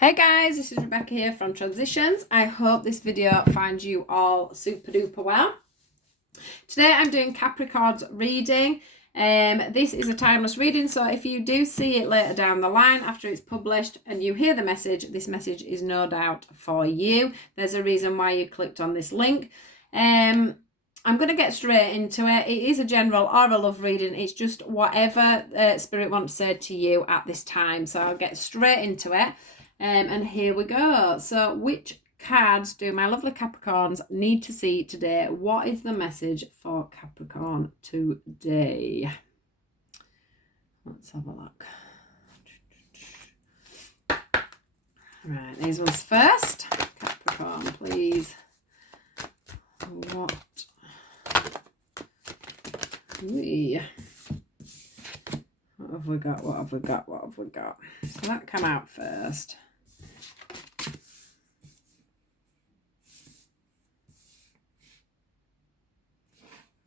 Hey guys, this is Rebecca here from Transitions. I hope this video finds you all super duper well. Today I'm doing Capricorn's reading. This is a timeless reading, so if you do see it later down the line after it's published and you hear the message, this message is no doubt for you. There's a reason why you clicked on this link. I'm going to get straight into it. It is a general or a love reading. It's just whatever Spirit wants to say to you at this time. So I'll get straight into it. And here we go. So which cards do my lovely Capricorns need to see today? What is the message for Capricorn today? Let's have a look. Right, these ones first. Capricorn, please. What? What have we got? What have we got? What have we got? So that come out first.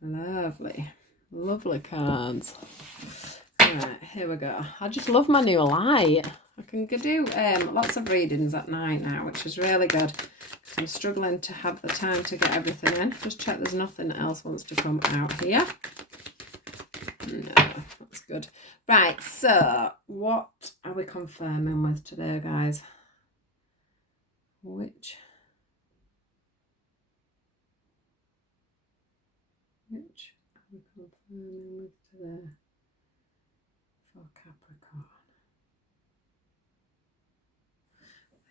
Lovely. Lovely cards. Right, here we go. I just love my new light. I can do lots of readings at night now, which is really good. I'm struggling to have the time to get everything in. Just check there's nothing else wants to come out here. No, that's good. Right, so what are we confirming with today, guys? Which are we confirming with today for Capricorn?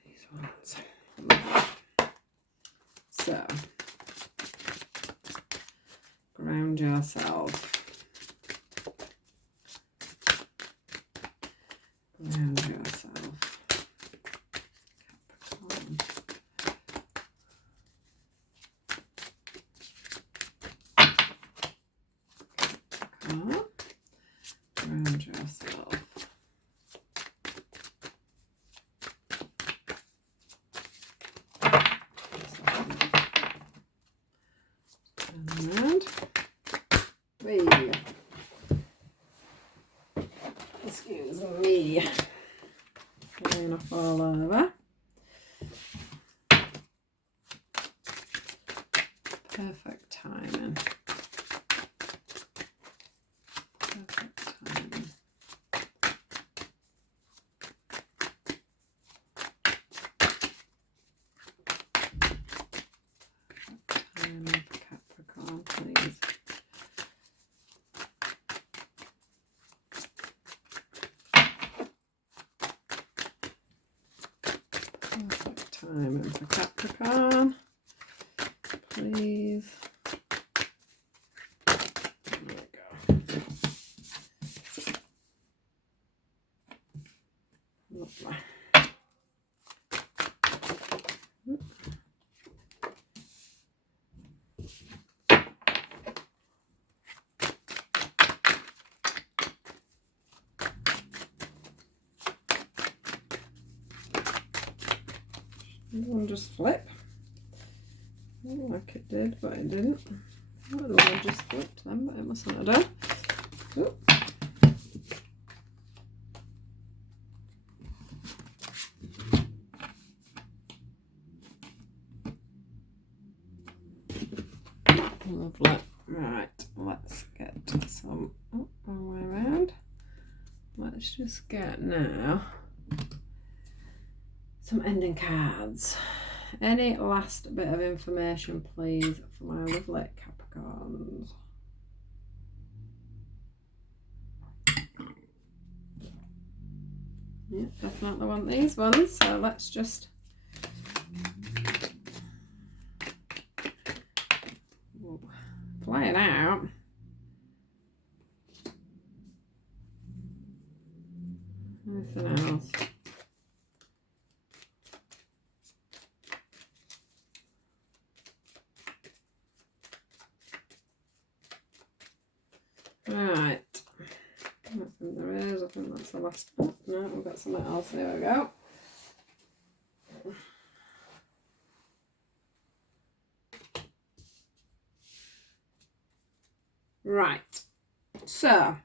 These ones. So, ground yourself. Ground yourself. Capricorn. Capricorn. Ground yourself. And wait. Excuse me. Going off all over. Perfect timing. Perfect timing. Perfect timing for Capricorn, please. Perfect timing for Capricorn, please. There we go. Lovely. One just flip. Like it did, but it didn't. I don't know why I just flipped them, but it mustn't have done. Ooh. Lovely. Right, let's get some all the way around. Let's just get now some ending cards. Any last bit of information, please, for my lovely Capricorns? Yeah, definitely want these ones. So let's just flying out. Anything else? Right. I don't think there is. I think that's the last. Oh, no, we've got something else. There we go. Right. So,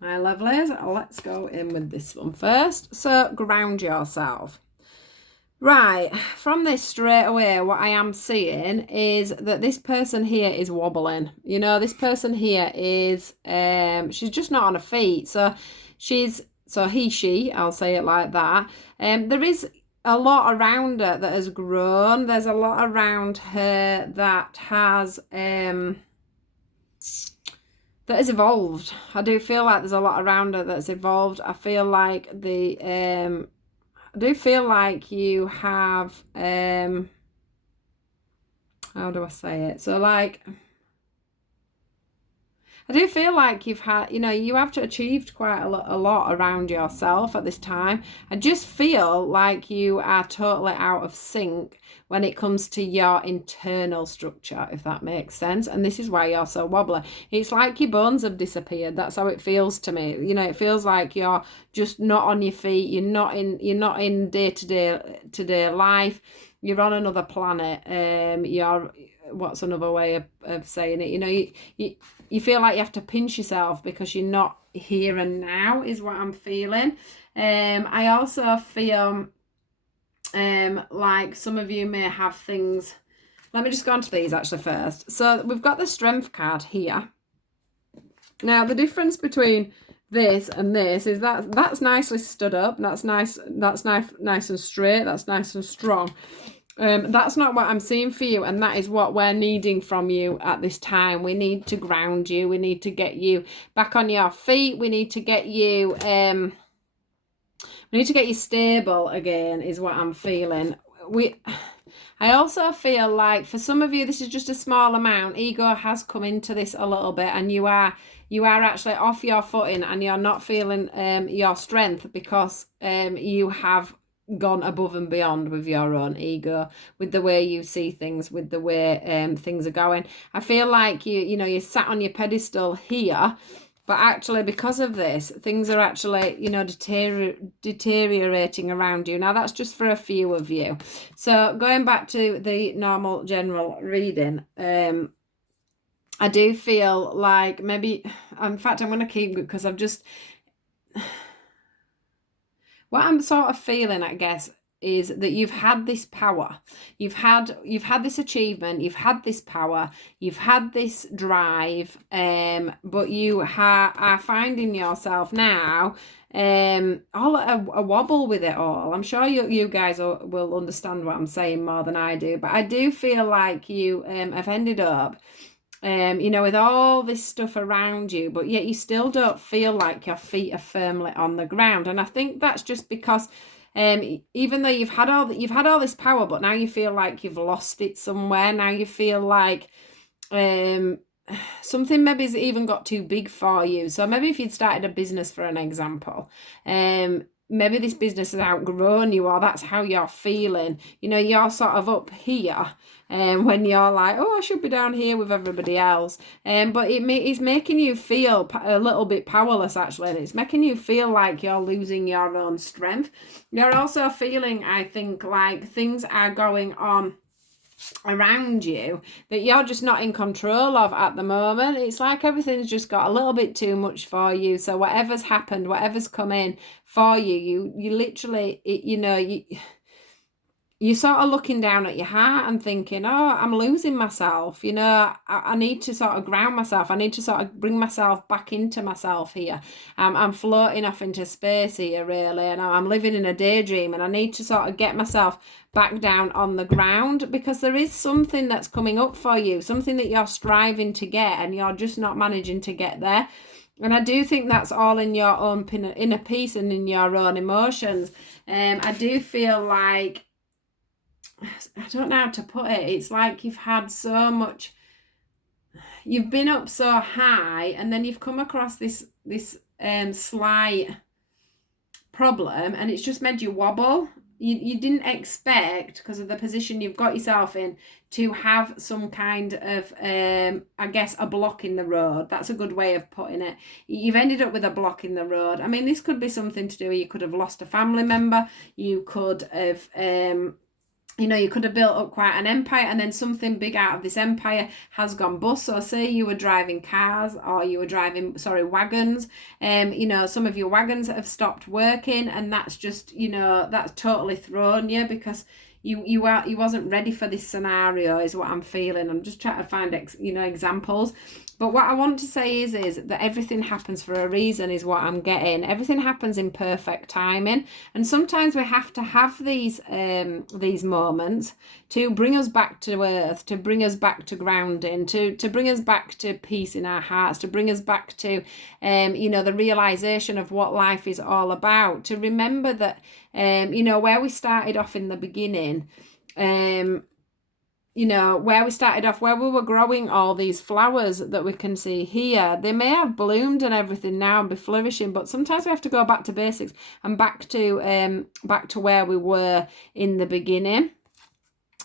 My lovelies, let's go in with this one first. So ground yourself. Right, from this straight away, what I am seeing is that this person here is wobbling. You know, this person here is, she's just not on her feet. So I'll say it like that. There is a lot around her that has grown. There's a lot around her that has evolved. I do feel like there's a lot around her that's evolved. I feel like I do feel like you have how do I say it? So like I do feel like you've had, you know, you have achieved quite a lot around yourself at this time. I just feel like you are totally out of sync when it comes to your internal structure, if that makes sense. And this is why you're so wobbly. It's like your bones have disappeared. That's how it feels to me. You know, it feels like you're just not on your feet. You're not in day-to-day life. You're on another planet. What's another way of saying it? You know, you feel like you have to pinch yourself because you're not here and now, is what I'm feeling. I also feel like some of you may have things. Let me just go on to these actually first. So we've got the Strength card here. Now the difference between this and this is that's nicely stood up. That's nice and straight. That's nice and strong. That's not what I'm seeing for you, and that is what we're needing from you at this time. We need to ground you. We need to get you back on your feet. We need to get you stable again, is what I'm feeling. I also feel like for some of you this is just a small amount. Ego has come into this a little bit, and you are actually off your footing, and you're not feeling your strength because you have gone above and beyond with your own ego, with the way you see things, with the way things are going. I feel like you sat on your pedestal here, but actually because of this, things are actually, you know, deteriorating around you. Now that's just for a few of you. So going back to the normal general reading, I do feel like maybe, in fact, I'm going to keep, because I've just, what I'm sort of feeling, I guess, is that you've had this power, you've had this achievement, you've had this power, you've had this drive, but you are finding yourself now all a wobble with it all. I'm sure you guys will understand what I'm saying more than I do, but I do feel like you have ended up you know, with all this stuff around you, but yet you still don't feel like your feet are firmly on the ground. And I think that's just because even though you've had all this power, but now you feel like you've lost it somewhere. Now you feel like something maybe's even got too big for you. So maybe if you'd started a business, for an example, maybe this business has outgrown you, or that's how you're feeling. You know, you're sort of up here, when you're like, oh, I should be down here with everybody else. But it's making you feel a little bit powerless, actually, and it's making you feel like you're losing your own strength. You're also feeling, I think, like things are going on around you that you're just not in control of at the moment. It's like everything's just got a little bit too much for you. So whatever's happened, whatever's come in for you, you literally, you know, you're sort of looking down at your heart and thinking, oh, I'm losing myself. You know, I need to sort of ground myself. I need to sort of bring myself back into myself here. I'm floating off into space here, really, and I'm living in a daydream, and I need to sort of get myself back down on the ground, because there is something that's coming up for you, something that you're striving to get, and you're just not managing to get there. And I do think that's all in your own inner peace and in your own emotions. I do feel like, I don't know how to put it. It's like you've had so much, you've been up so high, and then you've come across this slight problem, and it's just made you wobble. You didn't expect, because of the position you've got yourself in, to have some kind of, I guess, a block in the road. That's a good way of putting it. You've ended up with a block in the road. I mean, this could be something to do with, you could have lost a family member. You could have, you know, you could have built up quite an empire, and then something big out of this empire has gone bust. So say you were driving cars, or you were driving, wagons. You know, some of your wagons have stopped working, and that's just, you know, that's totally thrown you, because you wasn't ready for this scenario, is what I'm feeling. I'm just trying to find examples. But what I want to say is that everything happens for a reason, is what I'm getting. Everything happens in perfect timing. And sometimes we have to have these moments to bring us back to earth, to bring us back to grounding, to bring us back to peace in our hearts, to bring us back to, you know, the realization of what life is all about. To remember that, you know, where we started off in the beginning, you know, where we started off, where we were growing all these flowers that we can see here, they may have bloomed and everything now and be flourishing, but sometimes we have to go back to basics and back to where we were in the beginning.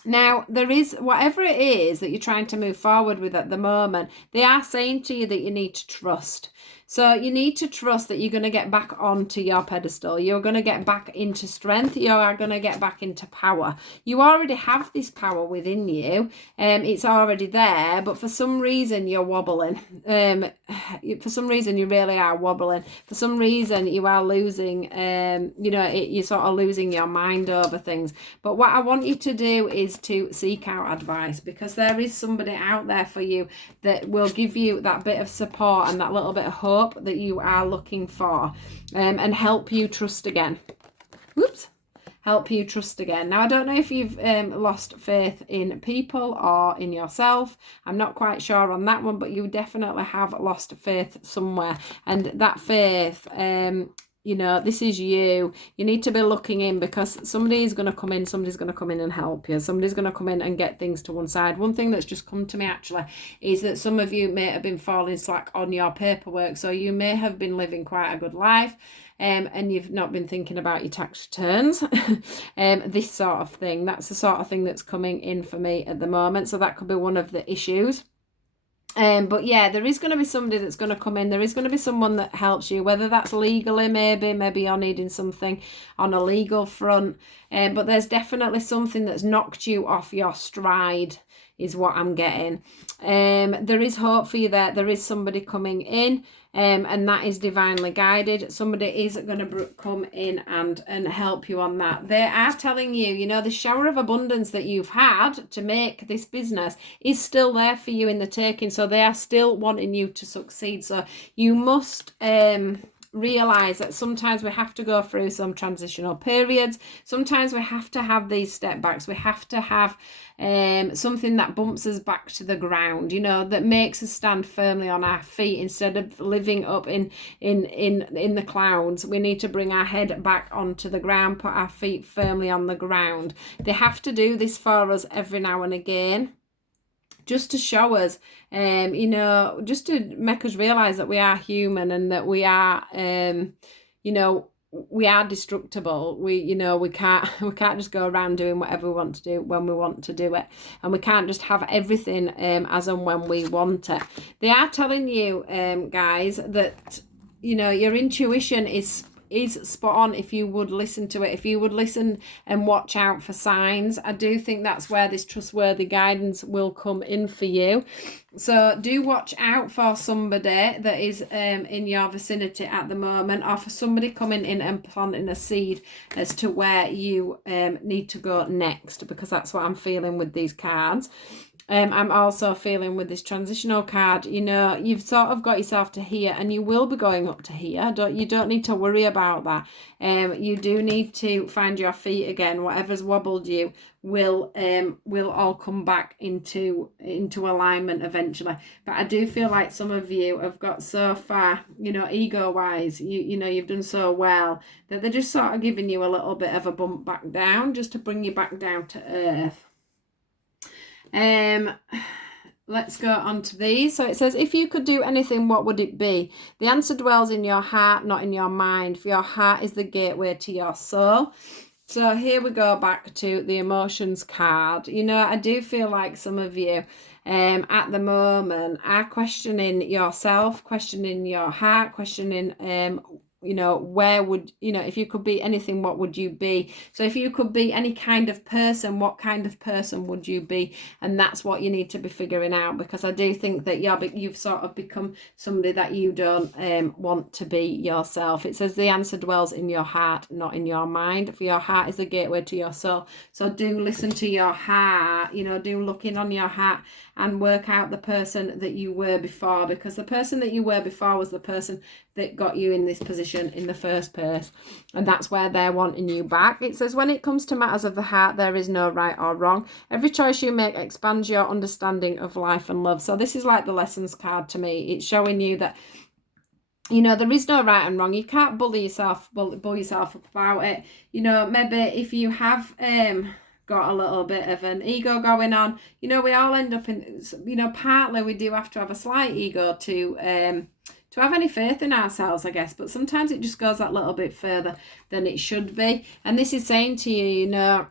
Now, there is, whatever it is that you're trying to move forward with at the moment, they are saying to you that you need to trust. So you need to trust that you're going to get back onto your pedestal. You're going to get back into strength. You are going to get back into power. You already have this power within you. It's already there, but for some reason you're wobbling. For some reason you really are wobbling. For some reason you are losing, you know, you're sort of losing your mind over things. But what I want you to do is to seek out advice, because there is somebody out there for you that will give you that bit of support and that little bit of hope that you are looking for, and help you trust again. Whoops. Help you trust again. Now, I don't know if you've lost faith in people or in yourself. I'm not quite sure on that one, but you definitely have lost faith somewhere. And that faith, you know, this is you. You need to be looking in, because somebody's going to come in. Somebody's going to come in and help you. Somebody's going to come in and get things to one side. One thing that's just come to me actually is that some of you may have been falling slack on your paperwork. So you may have been living quite a good life, and you've not been thinking about your tax returns. This sort of thing. That's the sort of thing that's coming in for me at the moment. So that could be one of the issues. But yeah, there is going to be somebody that's going to come in. There is going to be someone that helps you, whether that's legally, maybe you're needing something on a legal front. But there's definitely something that's knocked you off your stride, is what I'm getting. There is hope for you there. There is somebody coming in, and that is divinely guided. Somebody is going to come in and help you on that. They are telling you, you know, the shower of abundance that you've had to make this business is still there for you in the taking. So they are still wanting you to succeed. So you must realize that sometimes we have to go through some transitional periods. Sometimes we have to have these step backs. We have to have something that bumps us back to the ground, you know, that makes us stand firmly on our feet instead of living up in the clouds. We need to bring our head back onto the ground, put our feet firmly on the ground. They have to do this for us every now and again, just to show us, you know, just to make us realize that we are human and that we are, you know, we are destructible. We can't just go around doing whatever we want to do when we want to do it, and we can't just have everything as and when we want it. They are telling you, guys, that, you know, your intuition is spot on if you would listen to it, if you would listen and watch out for signs. I do think that's where this trustworthy guidance will come in for you. So do watch out for somebody that is in your vicinity at the moment, or for somebody coming in and planting a seed as to where you need to go next, because that's what I'm feeling with these cards. I'm also feeling with this transitional card, you know, you've sort of got yourself to here, and you will be going up to here. You don't need to worry about that. You do need to find your feet again. Whatever's wobbled you will all come back into alignment eventually. But I do feel like some of you have got so far, you know, ego wise, you know, you've done so well that they're just sort of giving you a little bit of a bump back down, just to bring you back down to earth. Let's go on to these. So it says, if you could do anything, what would it be? The answer dwells in your heart, not in your mind, for your heart is the gateway to your soul. So here we go back to the emotions card. You know, I do feel like some of you at the moment are questioning yourself, questioning your heart, questioning you know, where would, you know, if you could be anything, what would you be? So if you could be any kind of person, what kind of person would you be? And that's what you need to be figuring out, because I do think that you've sort of become somebody that you don't want to be yourself. It says the answer dwells in your heart, not in your mind. For your heart is a gateway to your soul. So do listen to your heart, you know, do look in on your heart and work out the person that you were before, because the person that you were before was the person that got you in this position in the first place, and that's where they're wanting you back. It says, when it comes to matters of the heart, there is no right or wrong. Every choice you make expands your understanding of life and love. So this is like the lessons card to me. It's showing you that, you know, there is no right and wrong. You can't bully yourself up about it. You know, maybe if you have got a little bit of an ego going on, you know, we all end up in, you know, partly we do have to have a slight ego to have any faith in ourselves, I guess, but sometimes it just goes that little bit further than it should be. And this is saying to you, you know,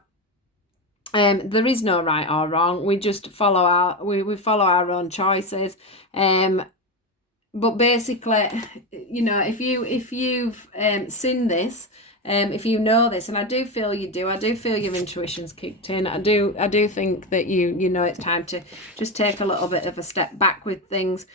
there is no right or wrong. We just follow we follow our own choices. But basically, you know, if you've seen this, if you know this, and I do feel you do, I do feel your intuition's kicked in. I do think that you know it's time to just take a little bit of a step back with things.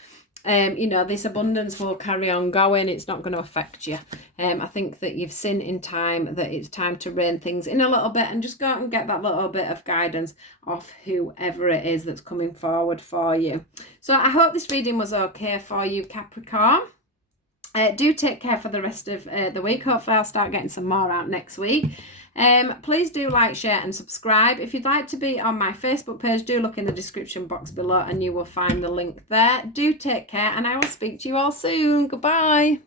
You know, this abundance will carry on going. It's not going to affect you. I think that you've seen in time that it's time to rein things in a little bit and just go out and get that little bit of guidance off whoever it is that's coming forward for you. So I hope this reading was okay for you, Capricorn. Do take care for the rest of the week. Hopefully I'll start getting some more out next week. Please do like, share and subscribe. If you'd like to be on my Facebook page, do look in the description box below and you will find the link there. Do take care, and I will speak to you all soon. Goodbye.